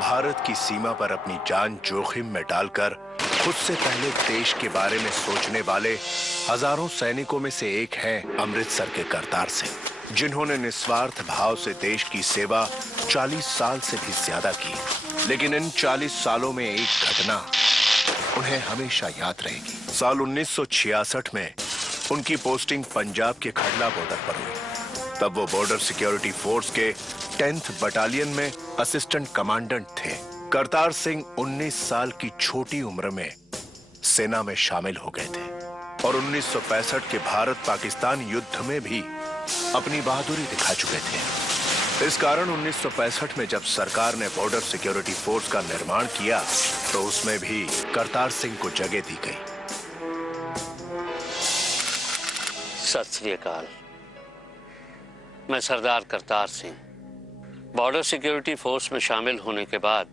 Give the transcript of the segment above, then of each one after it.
भारत की सीमा पर अपनी जान जोखिम में डालकर खुद से पहले देश के बारे में सोचने वाले हजारों सैनिकों में से एक हैं अमृतसर के करतार सिंह, जिन्होंने निस्वार्थ भाव से देश की सेवा 40 साल से भी ज्यादा की। लेकिन इन 40 सालों में एक घटना उन्हें हमेशा याद रहेगी। साल 1966 में उनकी पोस्टिंग पंजाब के खड़ला बॉर्डर पर हुई। तब वो बॉर्डर सिक्योरिटी फोर्स के 10th बटालियन में असिस्टेंट कमांडेंट थे। करतार सिंह 19 साल की छोटी उम्र में सेना में शामिल हो गए थे और 1965 के भारत पाकिस्तान युद्ध में भी अपनी बहादुरी दिखा चुके थे। इस कारण 1965 में जब सरकार ने बॉर्डर सिक्योरिटी फोर्स का निर्माण किया तो उसमें भी करतार सिंह को जगह दी गई। सत श्री अकाल। मैं Sardar Kartar Singh border security force में शामिल होने के बाद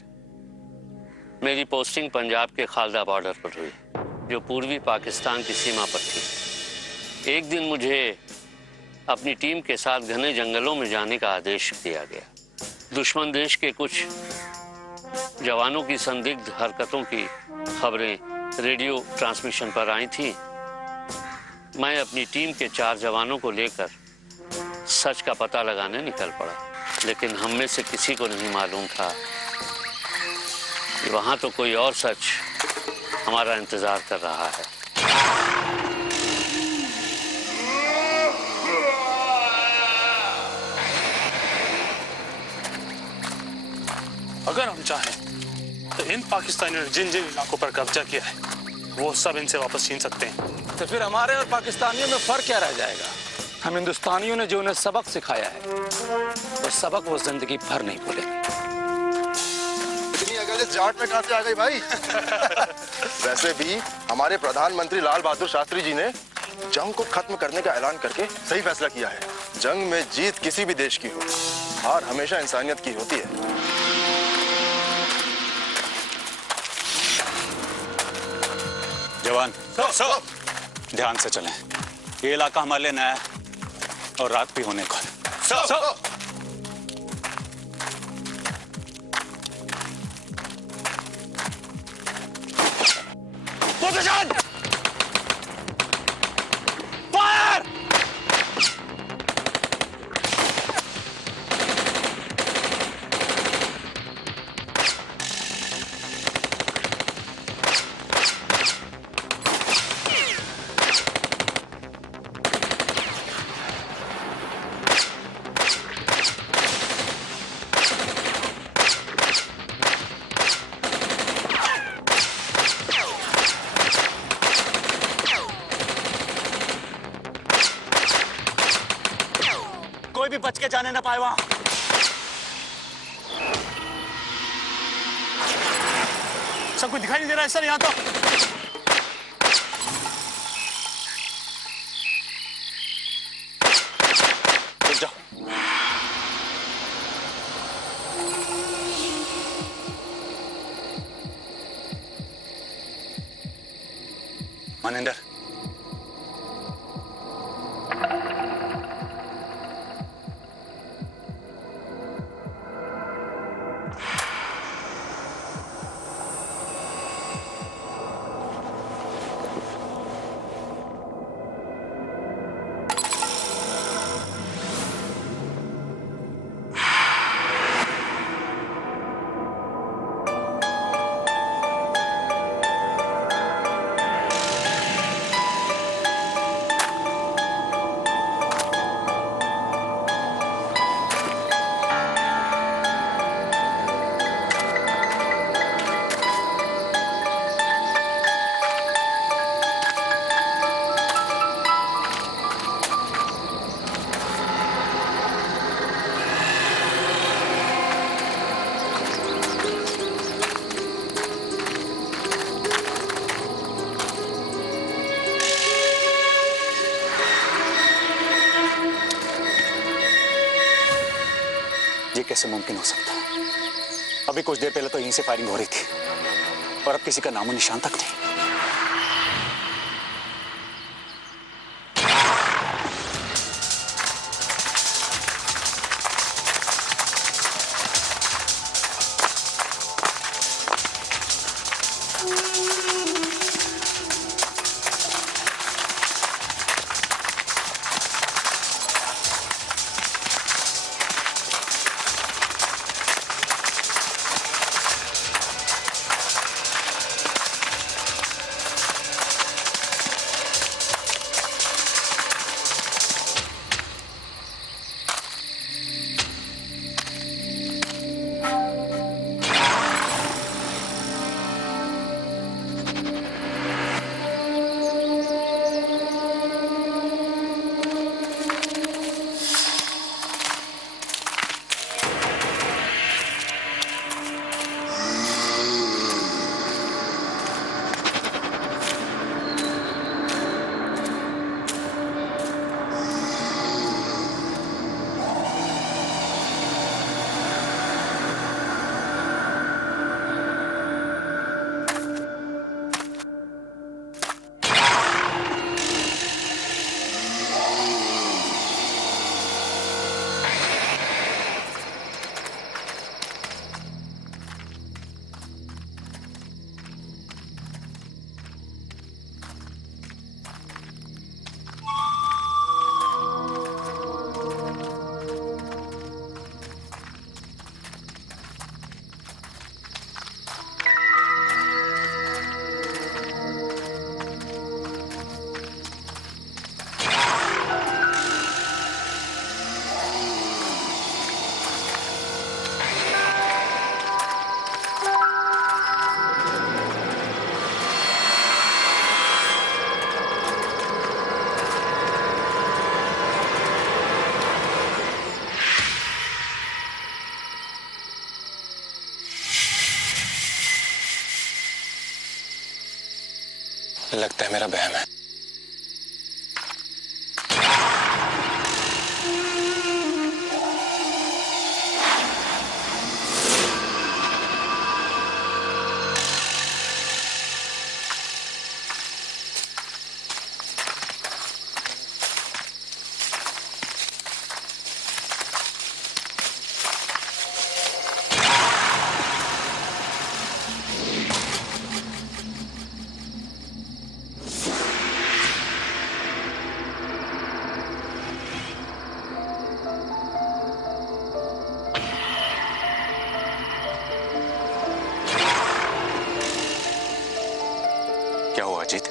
मेरी पोस्टिंग पंजाब के खालदा बॉर्डर पर हुई, जो पूर्वी पाकिस्तान की सीमा पर थी। एक दिन मुझे अपनी टीम के साथ घने जंगलों में जाने का आदेश दिया गया। दुश्मन देश के कुछ जवानों की संदिग्ध हरकतों की खबरें रेडियो ट्रांसमिशन पर आई थी। मैं अपनी टीम के 4 जवानों को लेकर सच का पता लगाने निकल पड़ा, लेकिन हम में से किसी को नहीं मालूम था कि वहां तो कोई और सच हमारा इंतजार कर रहा है। अगर हम चाहें तो इन पाकिस्तानियों ने जिन जिन इलाकों पर कब्जा किया है वो सब इनसे वापस छीन सकते हैं। तो फिर हमारे और पाकिस्तानियों में फर्क क्या रह जाएगा? हम हिंदुस्तानियों ने जो उन्हें सबक सिखाया है वो सबक वो जिंदगी भर नहीं भूलेंगे। इतनी अकल इस जाट में कहां से आ गई भाई? वैसे भी हमारे प्रधानमंत्री लाल बहादुर शास्त्री जी ने जंग को खत्म करने का ऐलान करके सही फैसला किया है। जंग में जीत किसी भी देश की हो, हार हमेशा इंसानियत की होती है। जवान ध्यान से चलें। ये इलाका हमारे लिए नया है और रात भी होने को है। पोजीशन! फायर! कोई भी बच के जाने ना पाए वहां। सबको दिखाई नहीं दे रहा है सर यहाँ तो। रुक जाओ। मनिंदर कैसे मुमकिन हो सकता? अभी कुछ देर पहले तो यहीं से फायरिंग हो रही थी और अब किसी का नामो निशान तक नहीं। लगता है मेरा बहम है। क्या हुआ अजीत?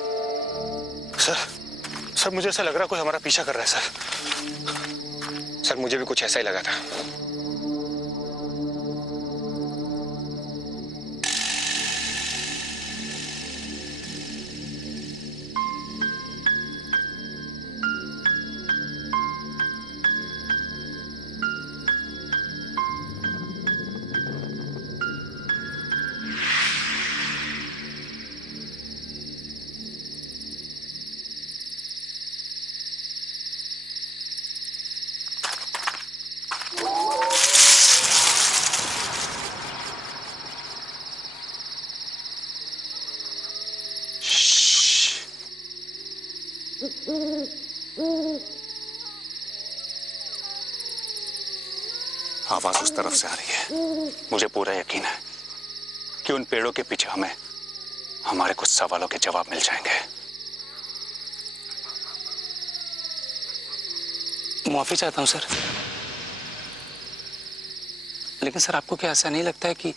सर मुझे ऐसा लग रहा कोई हमारा पीछा कर रहा है सर। सर मुझे भी कुछ ऐसा ही लगा था। आवाज उस तरफ से आ रही है। मुझे पूरा यकीन है कि उन पेड़ों के पीछे हमें हमारे कुछ सवालों के जवाब मिल जाएंगे। माफी चाहता हूं सर, लेकिन सर आपको क्या ऐसा नहीं लगता है कि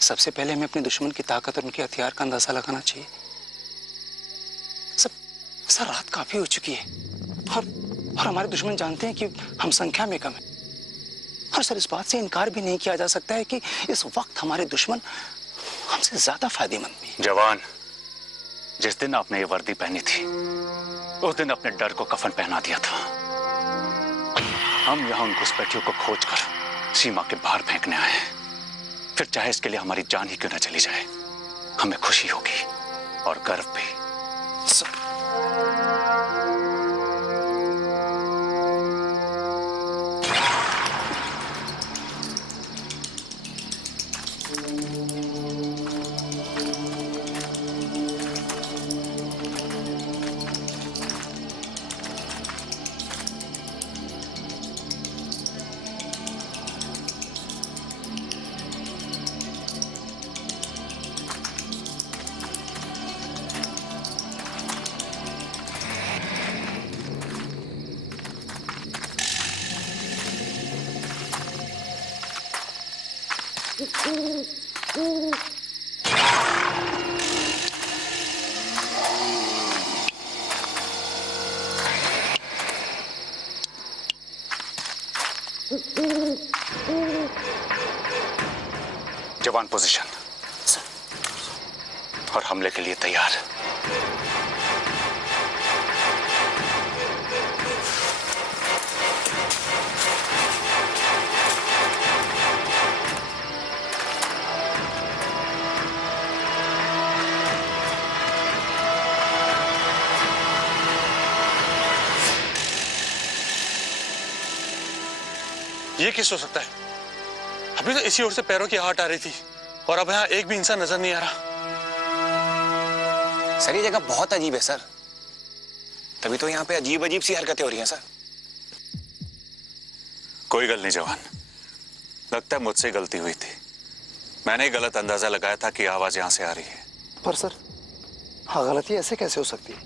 सबसे पहले हमें अपने दुश्मन की ताकत और उनके हथियार का अंदाजा लगाना चाहिए? सर रात काफी हो चुकी है और हमारे दुश्मन जानते हैं कि हम संख्या में कम है। और सर इस बात से इनकार भी नहीं किया जा सकता है कि इस वक्त हमारे दुश्मन हमसे ज्यादा फायदेमंद भी हैं। जवान, जिस दिन आपने ये वर्दी पहनी थी उस दिन अपने डर को कफन पहना दिया था। हम यहाँ उन घुसपैठियों को खोजकर सीमा के बाहर फेंकने आए हैं। फिर चाहे इसके लिए हमारी जान ही क्यों न चली जाए, हमें खुशी होगी और गर्व भी। जवान पोजीशन और हमले के लिए तैयार। ये किस हो सकता है? अभी तो इसी ओर से पैरों की आहट आ रही थी और अब यहाँ एक भी इंसान नजर नहीं आ रहा। सर ये जगह बहुत अजीब है सर, तभी तो यहाँ पे अजीब अजीब सी हरकतें हो रही हैं सर। कोई गल नहीं जवान, लगता है मुझसे गलती हुई थी। मैंने ही गलत अंदाजा लगाया था कि आवाज यहां से आ रही है। पर सर हाँ, गलती ऐसे कैसे हो सकती है?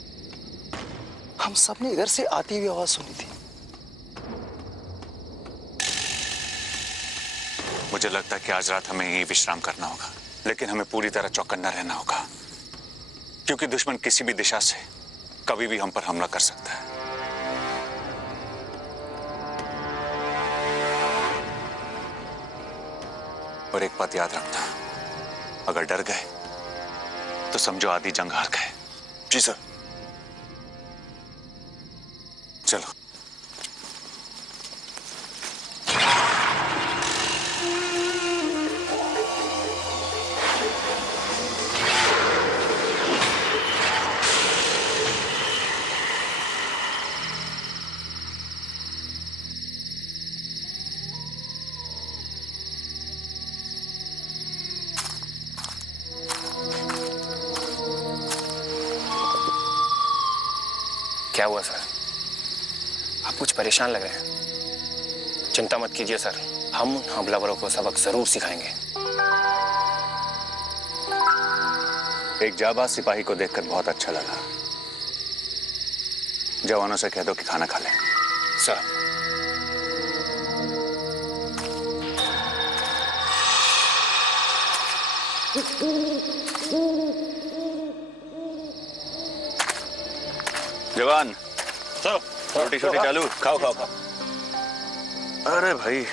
हम सब ने इधर से आती हुई आवाज सुनी थी। मुझे लगता है कि आज रात हमें यही विश्राम करना होगा, लेकिन हमें पूरी तरह चौकन्ना रहना होगा, क्योंकि दुश्मन किसी भी दिशा से कभी भी हम पर हमला कर सकता है। और एक बात याद रखना, अगर डर गए तो समझो आधी जंग हार गए। जी सर। चलो। क्या हुआ सर? आप कुछ परेशान लग रहे हैं। चिंता मत कीजिए सर, हम हमलावरों को सबक जरूर सिखाएंगे। एक जाबाज सिपाही को देखकर बहुत अच्छा लगा। जवानों से कह दो कि खाना खा लें। सर जवान, रोटी छोटी चालू, खाओ खाओ खाओ। अरे भाई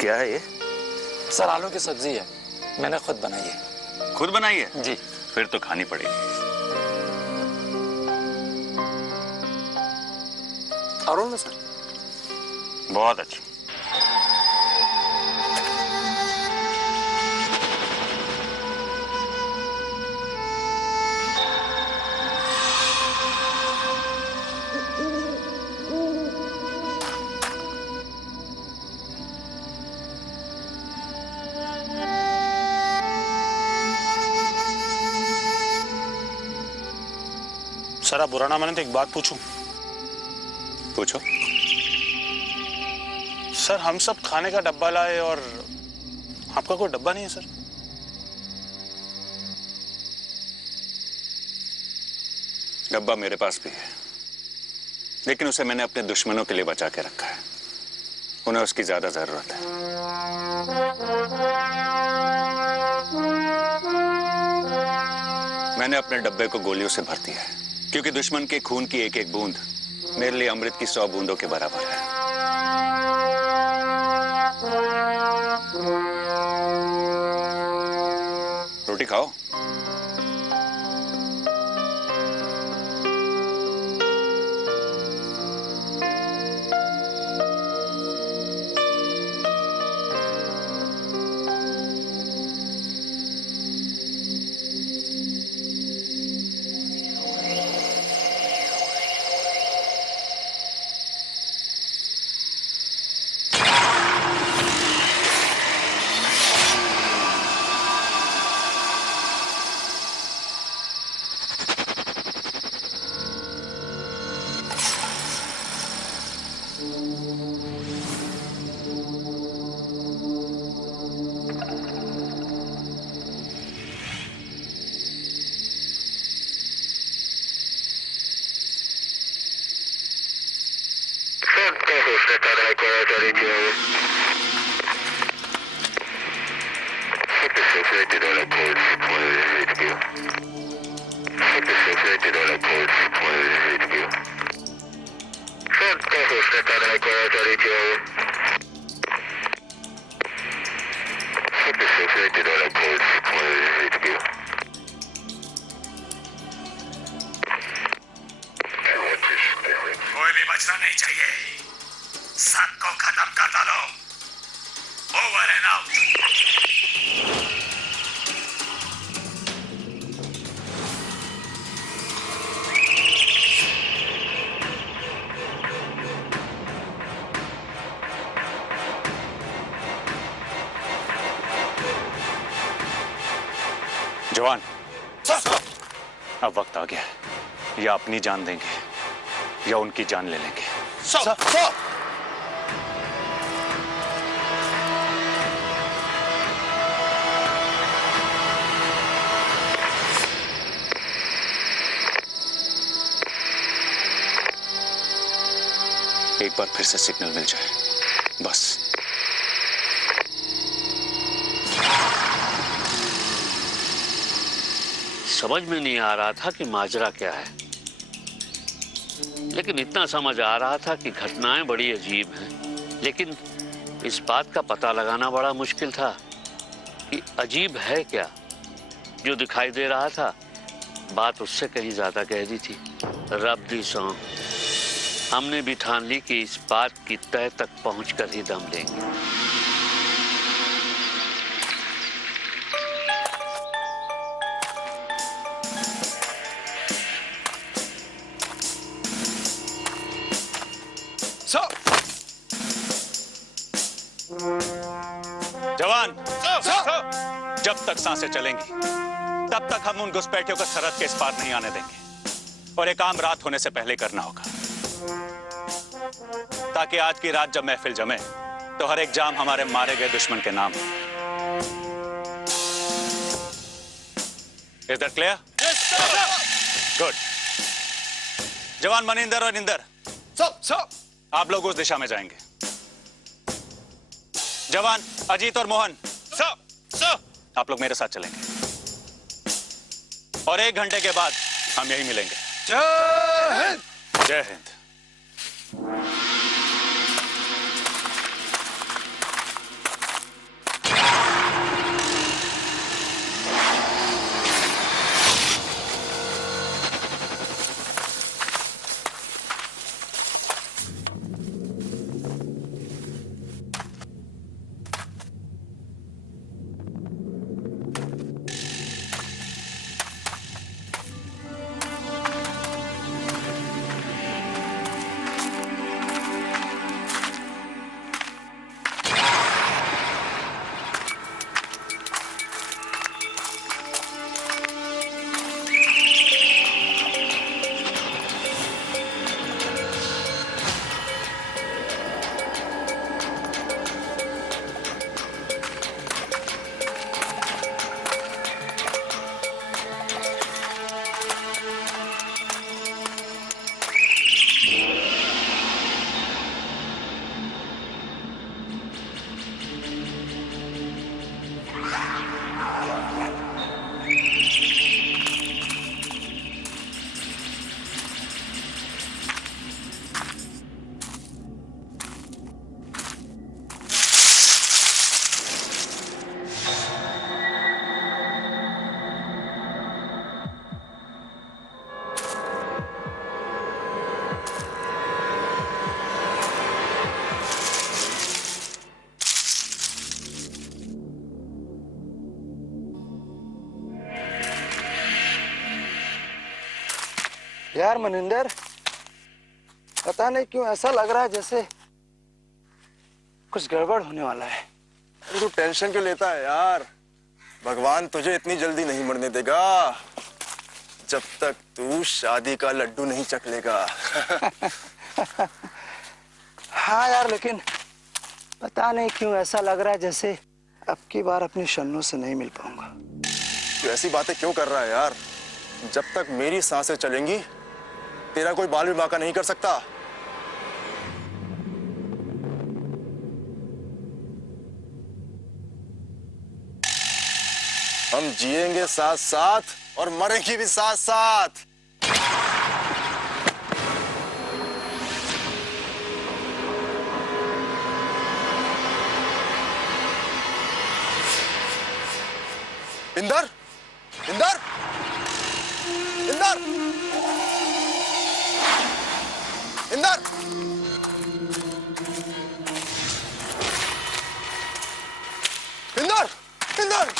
क्या है ये? सर आलू की सब्जी है, मैंने खुद बनाई है। खुद बनाई है? जी। फिर तो खानी पड़ेगी। और में सर? बहुत अच्छी। सर आप बुरा ना माने तो एक बात पूछूं? पूछो। सर हम सब खाने का डब्बा लाए और आपका कोई डब्बा नहीं है सर? डब्बा मेरे पास भी है, लेकिन उसे मैंने अपने दुश्मनों के लिए बचा के रखा है। उन्हें उसकी ज्यादा जरूरत है। मैंने अपने डब्बे को गोलियों से भर दिया है, क्योंकि दुश्मन के खून की एक एक बूंद मेरे लिए अमृत की 100 बूंदों के बराबर है। रोटी खाओ। कोई भी बचना नहीं चाहिए, सबको खत्म कर डालो। Over and out. जवान, अब वक्त आ गया है। या अपनी जान देंगे या उनकी जान ले लेंगे। एक बार फिर से सिग्नल मिल जाए बस। समझ में नहीं आ रहा था कि माजरा क्या है, लेकिन इतना समझ आ रहा था कि घटनाएं बड़ी अजीब हैं। लेकिन इस बात का पता लगाना बड़ा मुश्किल था कि अजीब है क्या। जो दिखाई दे रहा था बात उससे कहीं ज्यादा गहरी थी। रब दी सौं, हमने भी ठान ली कि इस बात की तह तक पहुंचकर ही दम लेंगे। जवान, जब तक सांसें चलेंगी तब तक हम उन घुसपैठियों को सरहद के इस पार नहीं आने देंगे। और ये काम रात होने से पहले करना होगा, ताकि आज की रात जब महफिल जमे तो हर एक जाम हमारे मारे गए दुश्मन के नाम। Is that clear? गुड। जवान मनिंदर और इंदर, आप लोग उस दिशा में जाएंगे। जवान अजीत और मोहन, आप लोग मेरे साथ चलेंगे और 1 घंटे के बाद हम यही मिलेंगे। जय हिंद। जय हिंद। यार मनिंदर, पता नहीं क्यों ऐसा लग रहा है जैसे कुछ गड़बड़ होने वाला है। तू टेंशन क्यों लेता है यार? भगवान तुझे इतनी जल्दी नहीं मरने देगा जब तक तू शादी का लड्डू नहीं चख लेगा। हाँ यार, लेकिन पता नहीं क्यों ऐसा लग रहा है जैसे अब की बार अपनी शन्नू से नहीं मिल पाऊंगा। तू ऐसी बातें क्यों कर रहा है यार? जब तक मेरी सांसें चलेंगी तेरा कोई बाल विवाह का नहीं कर सकता। हम जिएंगे साथ साथ और मरेंगे भी साथ साथ। इंदर, इंदर, इंदर, इंदर, इंदर, इंदर।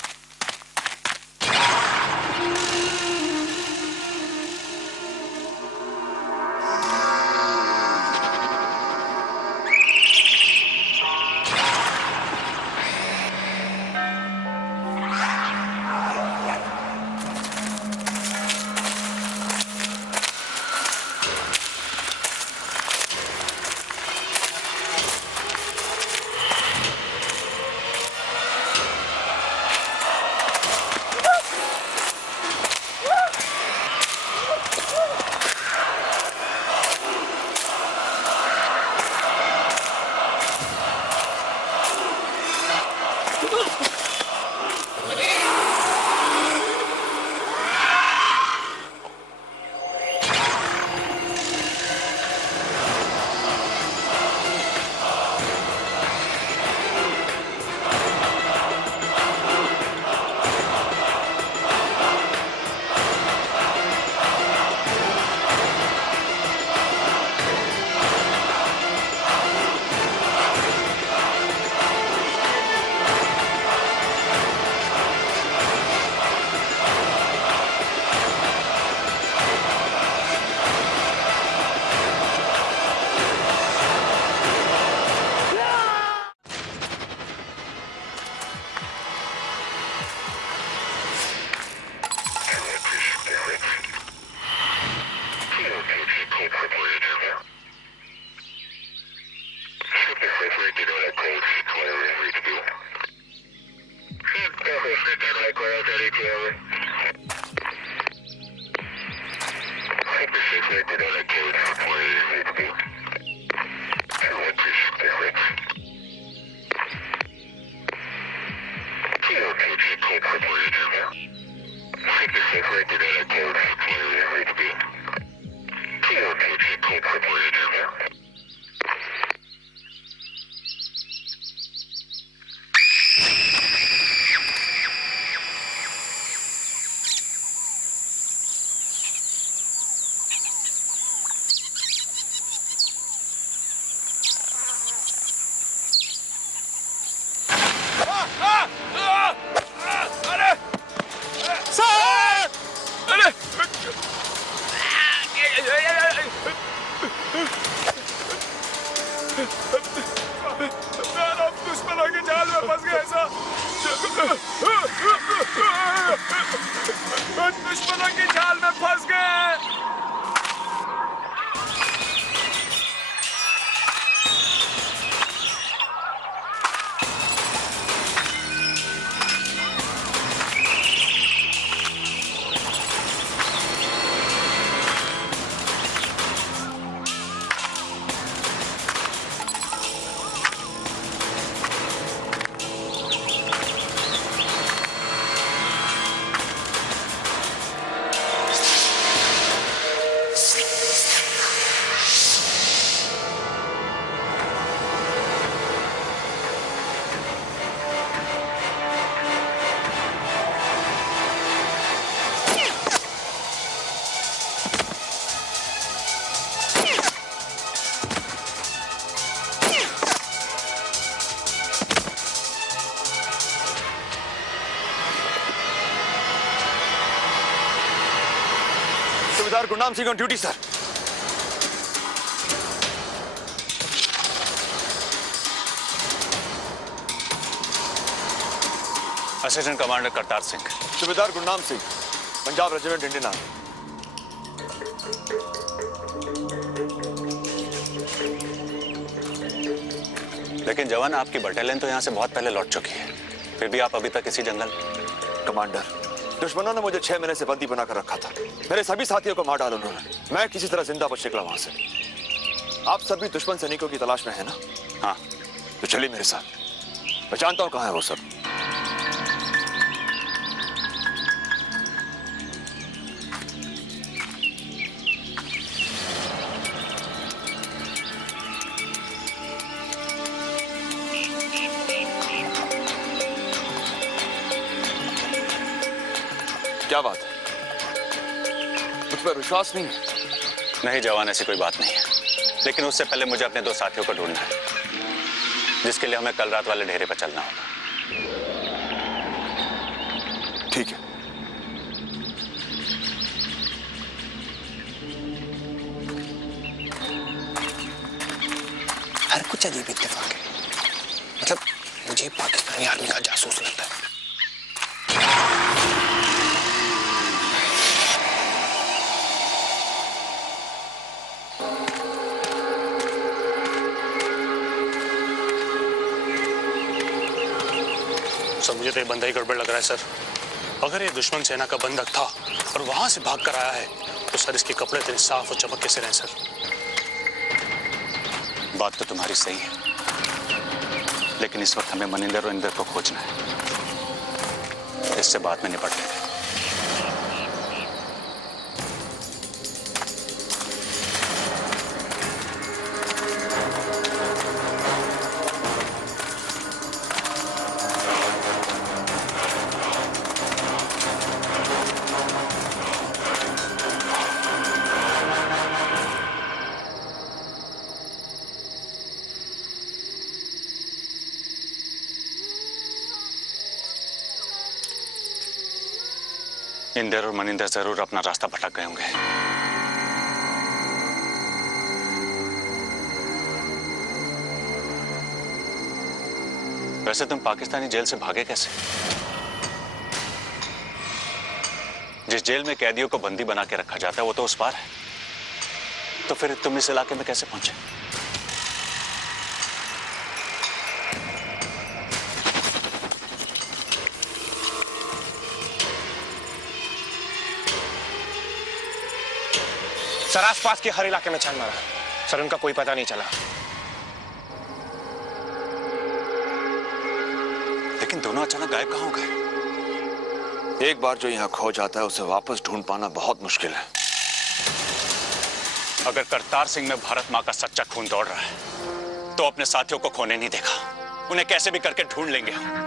दुश्मनों की जाल में फंस गए साहब। दुश्मनों की जाल में फंस गए। Subedar Gurnam Singh on duty sir. Assistant commander Kartar Singh. Subedar Gurnam Singh, Punjab regiment Indian army. लेकिन जवान, आपकी बटालियन तो यहाँ से बहुत पहले लौट चुकी है, फिर भी आप अभी तक इसी जंगल। कमांडर, दुश्मनों ने मुझे 6 महीने से बंदी बनाकर रखा था। मेरे सभी साथियों को मार डाला उन्होंने। मैं किसी तरह जिंदा बच निकला वहां से। आप सभी दुश्मन सैनिकों की तलाश में है ना? हाँ। तो चलिए मेरे साथ, मैं जानता हूं कहां है वो सब। क्या बात है? मुझ पर विश्वास नहीं है? नहीं जवान, ऐसी कोई बात नहीं है, लेकिन उससे पहले मुझे अपने 2 साथियों को ढूंढना है, जिसके लिए हमें कल रात वाले ढेरे पर चलना होगा। ठीक है। हर कुछ अजीब इत्तेफाक है। मतलब मुझे पाकिस्तानी आर्मी का जासूस लगता है। सर मुझे तो ये बंदा ही गड़बड़ लग रहा है सर। अगर ये दुश्मन सेना का बंधक था और वहां से भाग कर आया है तो सर इसके कपड़े इतने साफ और चमक कैसे रहे सर? बात तो तुम्हारी सही है, लेकिन इस वक्त हमें मनिंदर और इंदर को खोजना है। इससे बाद में निपट लेंगे। इंदर और मनिंदर जरूर अपना रास्ता भटक गए होंगे। वैसे तुम पाकिस्तानी जेल से भागे कैसे? जिस जेल में कैदियों को बंदी बना के रखा जाता है वो तो उस पार है, तो फिर तुम इस इलाके में कैसे पहुंचे? सर आसपास के हर इलाके में छान मारा सर, उनका कोई पता नहीं चला। लेकिन दोनों अचानक गायब कहाँ हो गए? एक बार जो यहाँ खो जाता है उसे वापस ढूंढ पाना बहुत मुश्किल है। अगर करतार सिंह में भारत माँ का सच्चा खून दौड़ रहा है तो अपने साथियों को खोने नहीं देगा। उन्हें कैसे भी करके ढूंढ लेंगे हम।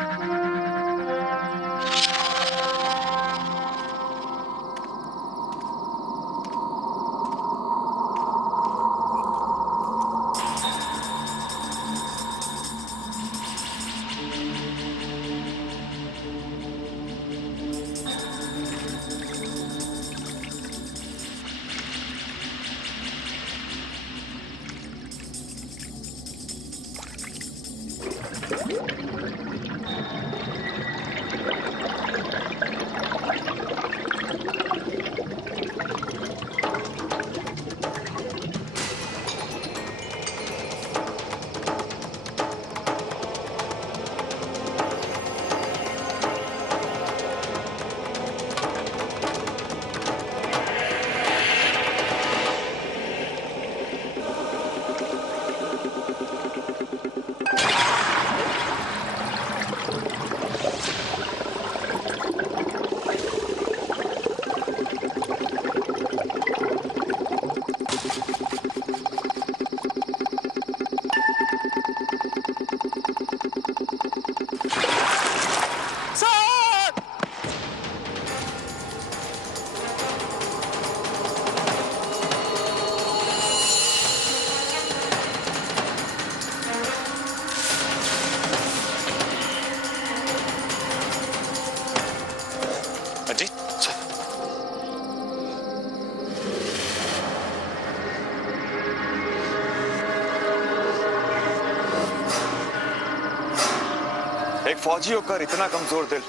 एक फौजी होकर इतना कमजोर दिल,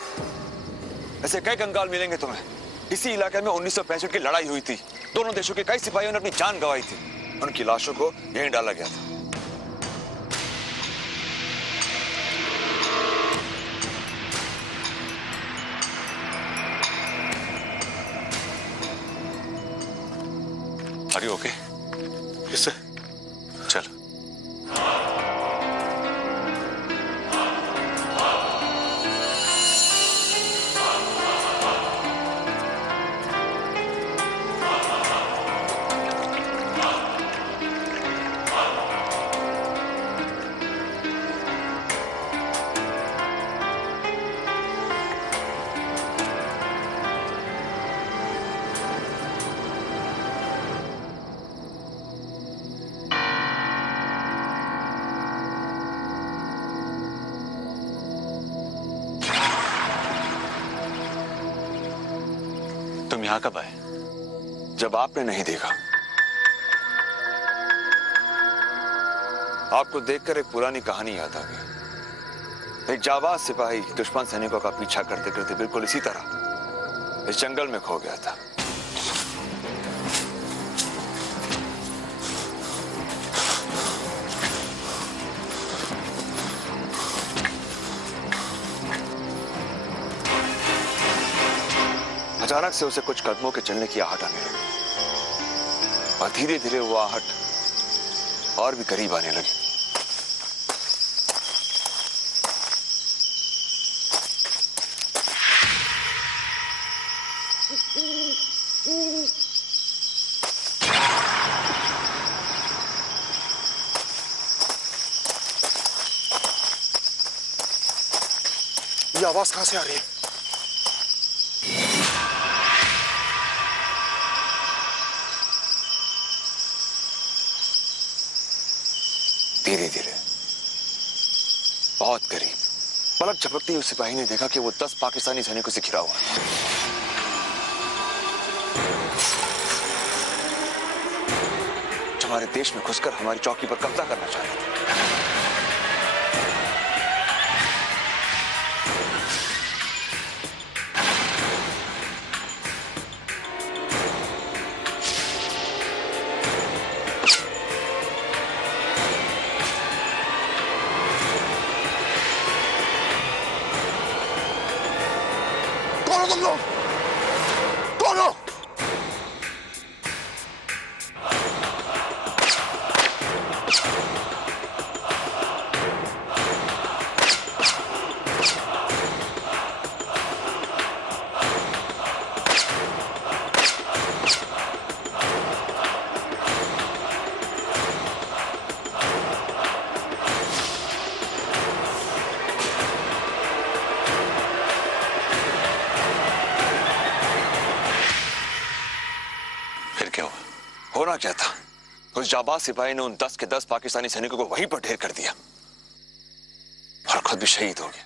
ऐसे कई कंगाल मिलेंगे तुम्हें। इसी इलाके में 1965 की लड़ाई हुई थी। दोनों देशों के कई सिपाहियों ने अपनी जान गंवाई थी। उनकी लाशों को यहीं डाला गया था। Are you okay? Yes, sir. चल। हम यहां कब आए? जब आपने नहीं देखा। आपको देखकर एक पुरानी कहानी याद आ गई। एक जाबाज सिपाही दुश्मन सैनिकों का पीछा करते करते बिल्कुल इसी तरह इस जंगल में खो गया था। अचानक से उसे कुछ कदमों के चलने की आहट आने लगी और धीरे धीरे वो आहट और भी करीब आने लगी। ये आवाज कहां से आ रही है? धीरे धीरे, बहुत करीब, पलक झपकते ही उस सिपाही ने देखा कि वो 10 पाकिस्तानी सैनिकों से घिरा हुआ था। जो हमारे देश में घुसकर हमारी चौकी पर कब्जा करना चाह रहे थे। तुम लोग कौन हो? होना क्या था? उस जाबाज सिपाही ने उन 10 के 10 पाकिस्तानी सैनिकों को वहीं पर ढेर कर दिया और खुद भी शहीद हो गया।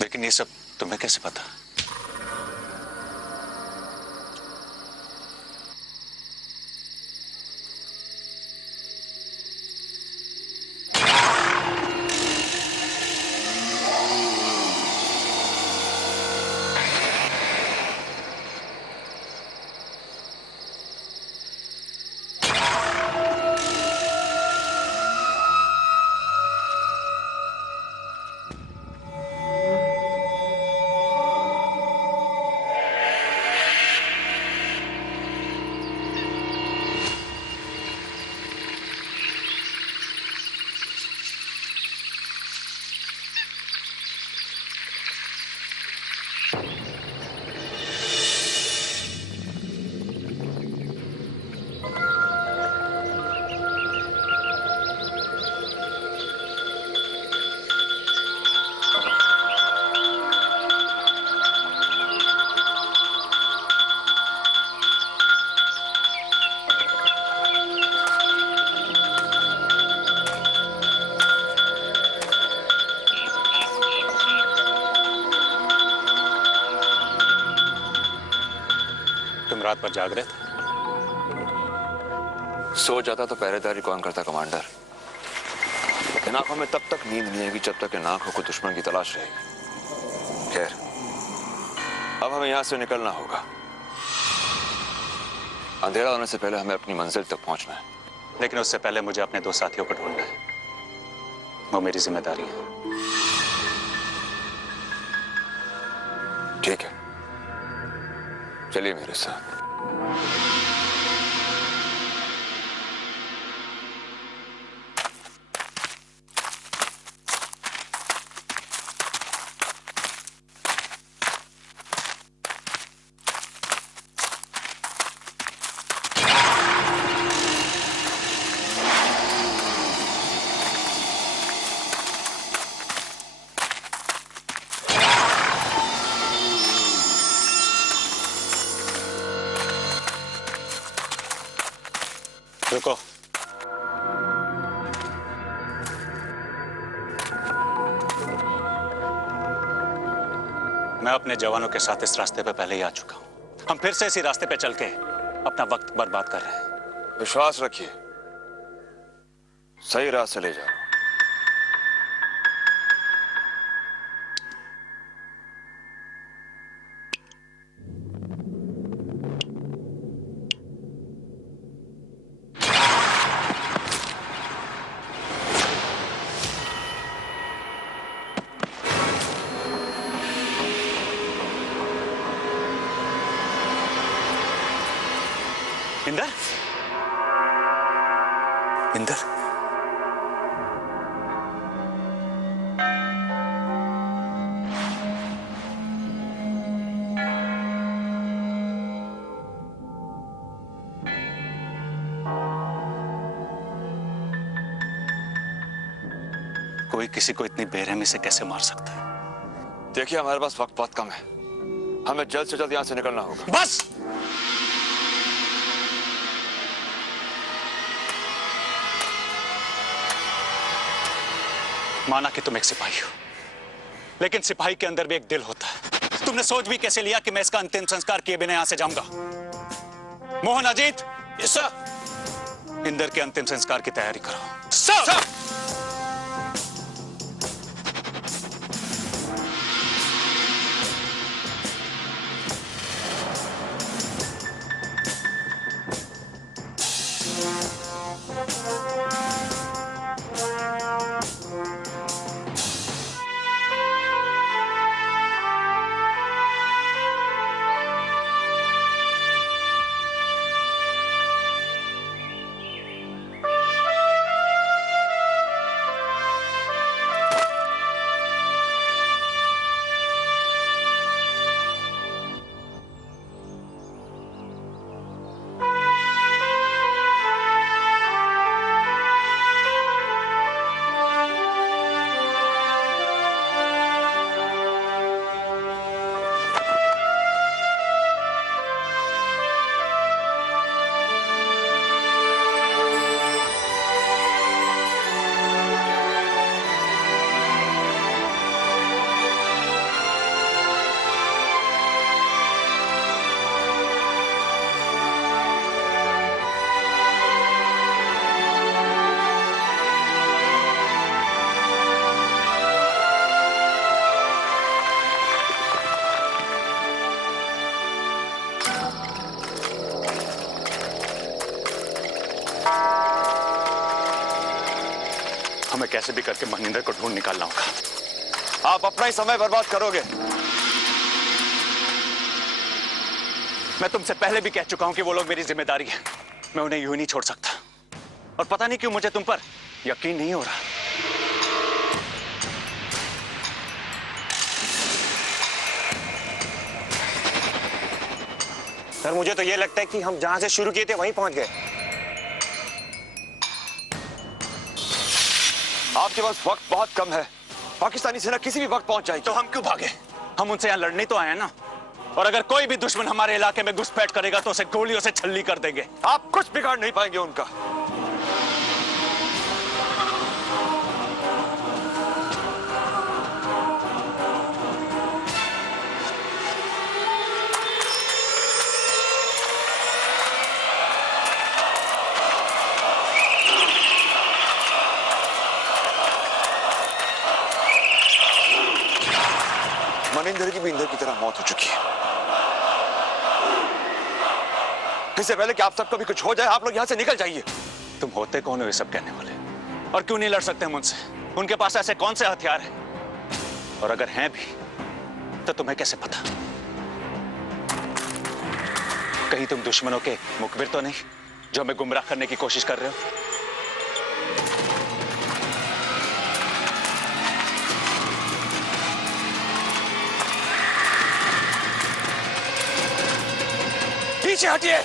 लेकिन ये सब तुम्हें कैसे पता? तुम रात पर जाग रहे थे? सो जाता तो पहरेदारी कौन करता कमांडर? इन आंखों में तब तक नींद नहीं आएगी जब तक इन आंखों को दुश्मन की तलाश रहेगी। खैर, अब हमें यहां से निकलना होगा। अंधेरा होने से पहले हमें अपनी मंजिल तक पहुंचना है। लेकिन उससे पहले मुझे अपने 2 साथियों को ढूंढना है। वो मेरी जिम्मेदारी है। ठीक है, चलिए मेरे साथ। रुको। मैं अपने जवानों के साथ इस रास्ते पे पहले ही आ चुका हूं। हम फिर से इसी रास्ते पे चल के अपना वक्त बर्बाद कर रहे हैं। विश्वास रखिए, सही राह से ले जाओ। इंदर, इंदर, कोई किसी को इतनी बेरहमी से कैसे मार सकता है? देखिए, हमारे पास वक्त बहुत कम है। हमें जल्द से जल्द यहां से निकलना होगा। बस! माना कि तुम एक सिपाही हो, लेकिन सिपाही के अंदर भी एक दिल होता है। तुमने सोच भी कैसे लिया कि मैं इसका अंतिम संस्कार किए बिना यहां से जाऊंगा? मोहन, अजीत, इंदर के अंतिम संस्कार की तैयारी करो। सर! हमें कैसे भी करके मनिंदर को ढूंढ निकालना होगा। आप अपना ही समय बर्बाद करोगे। मैं तुमसे पहले भी कह चुका हूं कि वो लोग मेरी जिम्मेदारी है। मैं उन्हें यूं ही नहीं छोड़ सकता। और पता नहीं क्यों मुझे तुम पर यकीन नहीं हो रहा। सर, मुझे तो ये लगता है कि हम जहां से शुरू किए थे वहीं पहुंच गए। आपके पास वक्त बहुत कम है। पाकिस्तानी सेना किसी भी वक्त पहुंच जाएगी। तो हम क्यों भागे? हम उनसे यहां लड़ने तो आए हैं ना। और अगर कोई भी दुश्मन हमारे इलाके में घुसपैठ करेगा तो उसे गोलियों से छल्ली कर देंगे। आप कुछ बिगाड़ नहीं पाएंगे उनका। मनिंदर की भी इंदर की तरह मौत हो चुकी है। इससे पहले कि आप सबको भी कुछ हो जाए, आप लोग यहां से निकल जाइए। तुम होते कौन हो ये सब कहने वाले? और क्यों नहीं लड़ सकते हम उनसे? उनके पास ऐसे कौन से हथियार हैं? और अगर हैं भी तो तुम्हें कैसे पता? कहीं तुम दुश्मनों के मुखबिर तो नहीं जो हमें गुमराह करने की कोशिश कर रहे हो? पीछे हटिए।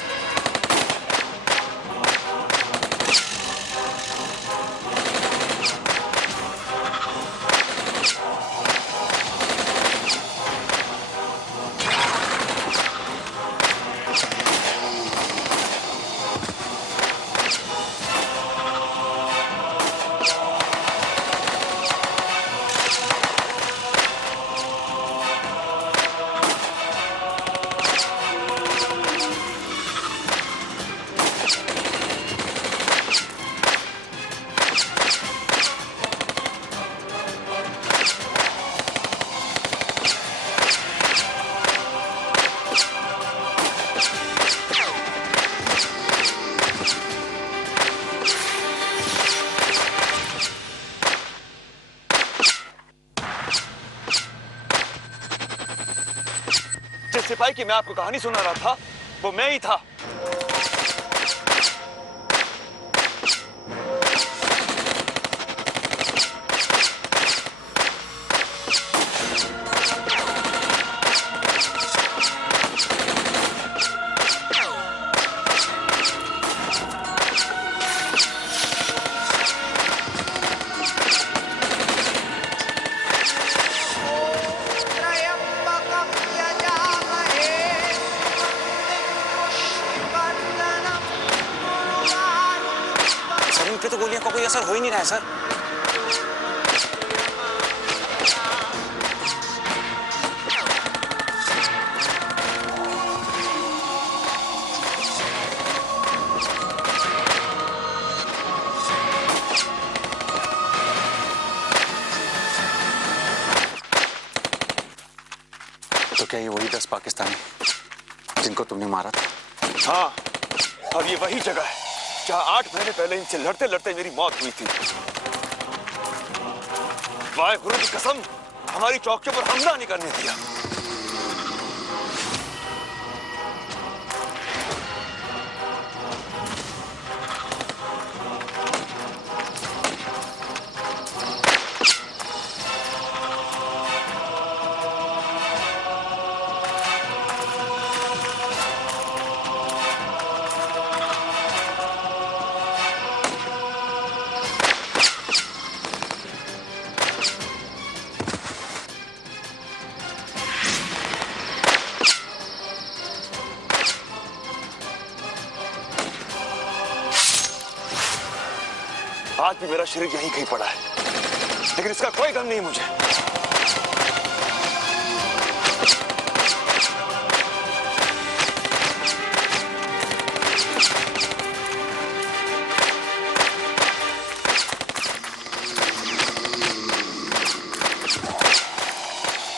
सिपाही की मैं आपको कहानी सुना रहा था वो मैं ही था। तो गोलियों का कोई असर हो ही नहीं रहा है सर। तो क्या ये वही 10 पाकिस्तानी जिनको तुमने मारा था? हाँ, और ये वही जगह है जहां 8 महीने पहले इनसे लड़ते लड़ते मेरी मौत हुई थी। वाहेगुरु की कसम, हमारी चौकियों पर हमला नहीं करने दिया। आज भी मेरा शरीर यहीं कहीं पड़ा है, लेकिन इसका कोई गम नहीं मुझे।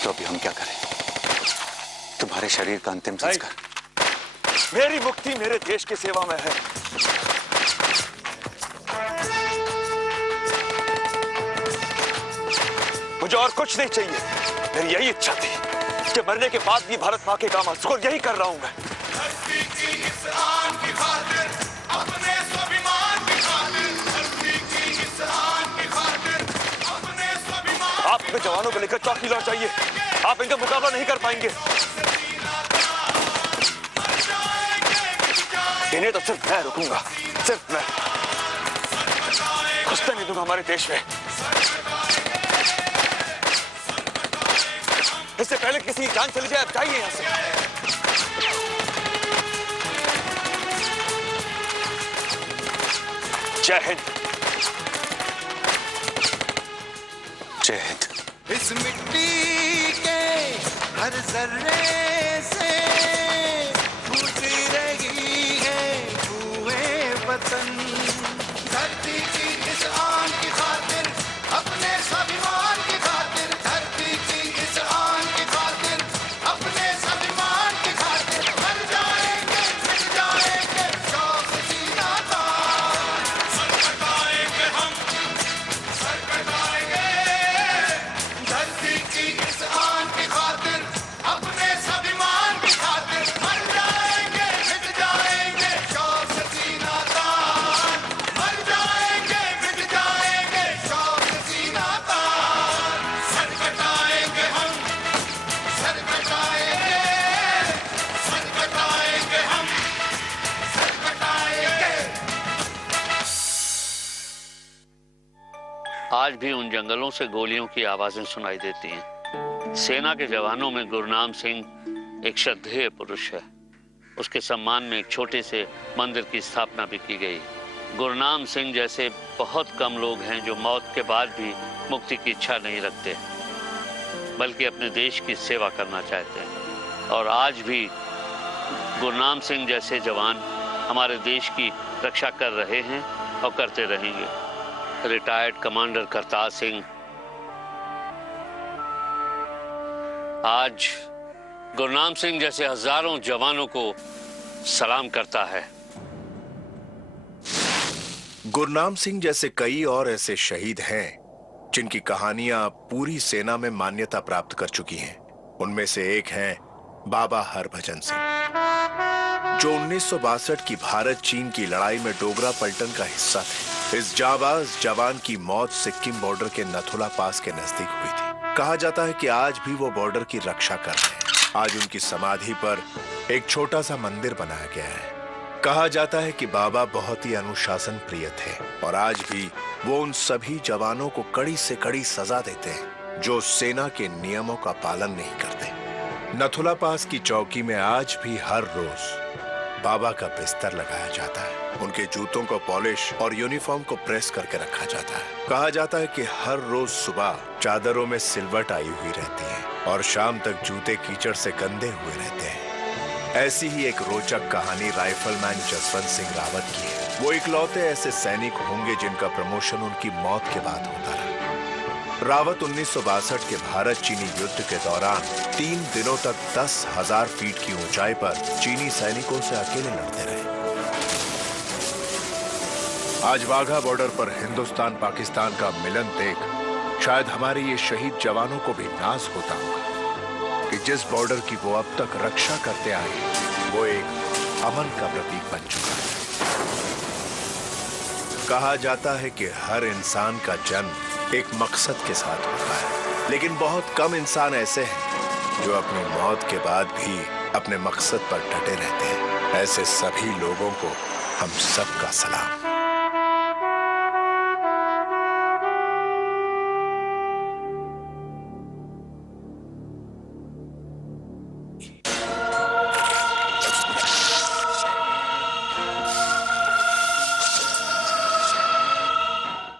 तो अभी हम क्या करें? तुम्हारे शरीर का अंतिम संस्कार? मेरी मुक्ति मेरे देश की सेवा में है। मुझे और कुछ नहीं चाहिए। मेरी यही इच्छा थी कि मरने के बाद भी भारत मां के काम आ सकूं। यही कर रहा हूं मैं। आप अपने जवानों को लेकर चौकी लौट जाइए। आप इनका मुकाबला नहीं कर पाएंगे। इन्हें तो सिर्फ मैं रुकूंगा, सिर्फ मैं। घुसने नहीं दूंगा हमारे देश में। इससे पहले किसी की जान चली जाए, अब जाइए यहां से। जय हिंद। जय हिंद। इस मिट्टी के हर जर्रे से पूछी रही है हुए वतन। धरती की इस आन की खातिर, अपने स्वाभिमान की खातिर, धरती की इस आन की खातिर, अपने स्वाभिमान की खातिर मर जाएंगे, मिट जाएंगे, शौक सीना तान। सर कटाएंगे हम, सर कटाएंगे। धरती की इस आन की खातिर, अपने स्वाभिमान की खातिर मर जाएंगे, मिट जाएंगे, शौक सीना तान। मर जाएंगे, मिट जाएंगे, शौक सीना तान। सर कटाएंगे हम, सर कटाएंगे, सर कटाएंगे हम, सर कटाएंगे। आज भी उन जंगलों से गोलियों की आवाजें सुनाई देती हैं। सेना के जवानों में गुरनाम सिंह एक श्रद्धेय पुरुष है। उसके सम्मान में एक छोटे से मंदिर की स्थापना भी की गई। गुरनाम सिंह जैसे बहुत कम लोग हैं जो मौत के बाद भी मुक्ति की इच्छा नहीं रखते, बल्कि अपने देश की सेवा करना चाहते हैं। और आज भी गुरनाम सिंह जैसे जवान हमारे देश की रक्षा कर रहे हैं और करते रहेंगे। रिटायर्ड कमांडर करतार सिंह आज गुरनाम सिंह जैसे हजारों जवानों को सलाम करता है। गुरनाम सिंह जैसे कई और ऐसे शहीद हैं जिनकी कहानियां पूरी सेना में मान्यता प्राप्त कर चुकी हैं। उनमें से एक हैं बाबा हरभजन सिंह, जो 1962 की भारत चीन की लड़ाई में डोगरा पलटन का हिस्सा थे। इस जाबाज जवान की मौत सिक्किम बॉर्डर के नथुला पास के नजदीक हुई थी। कहा जाता है कि आज भी वो बॉर्डर की रक्षा कर रहे हैं। आज उनकी समाधि पर एक छोटा सा मंदिर बनाया गया है। कहा जाता है कि बाबा बहुत ही अनुशासन प्रिय थे और आज भी वो उन सभी जवानों को कड़ी से कड़ी सजा देते हैं जो सेना के नियमों का पालन नहीं करते। नथुला पास की चौकी में आज भी हर रोज बाबा का बिस्तर लगाया जाता है। उनके जूतों को पॉलिश और यूनिफॉर्म को प्रेस करके रखा जाता है। कहा जाता है कि हर रोज सुबह चादरों में सिलवट आई हुई रहती है और शाम तक जूते कीचड़ से गंदे हुए रहते हैं। ऐसी ही एक रोचक कहानी राइफलमैन जसवंत सिंह रावत की है। वो इकलौते ऐसे सैनिक होंगे जिनका प्रमोशन उनकी मौत के बाद होता रहा। रावत 1962 के भारत चीनी युद्ध के दौरान 3 दिनों तक 10,000 फीट की ऊंचाई पर चीनी सैनिकों से अकेले लड़ते रहे। आज वाघा बॉर्डर पर हिंदुस्तान पाकिस्तान का मिलन देख शायद हमारे ये शहीद जवानों को भी नाज होता होगा कि जिस बॉर्डर की वो अब तक रक्षा करते आए वो एक अमन का प्रतीक बन चुका है। कहा जाता है कि हर इंसान का जन्म एक मकसद के साथ होता है, लेकिन बहुत कम इंसान ऐसे हैं जो अपनी मौत के बाद भी अपने मकसद पर डटे रहते हैं। ऐसे सभी लोगों को हम सबका सलाम।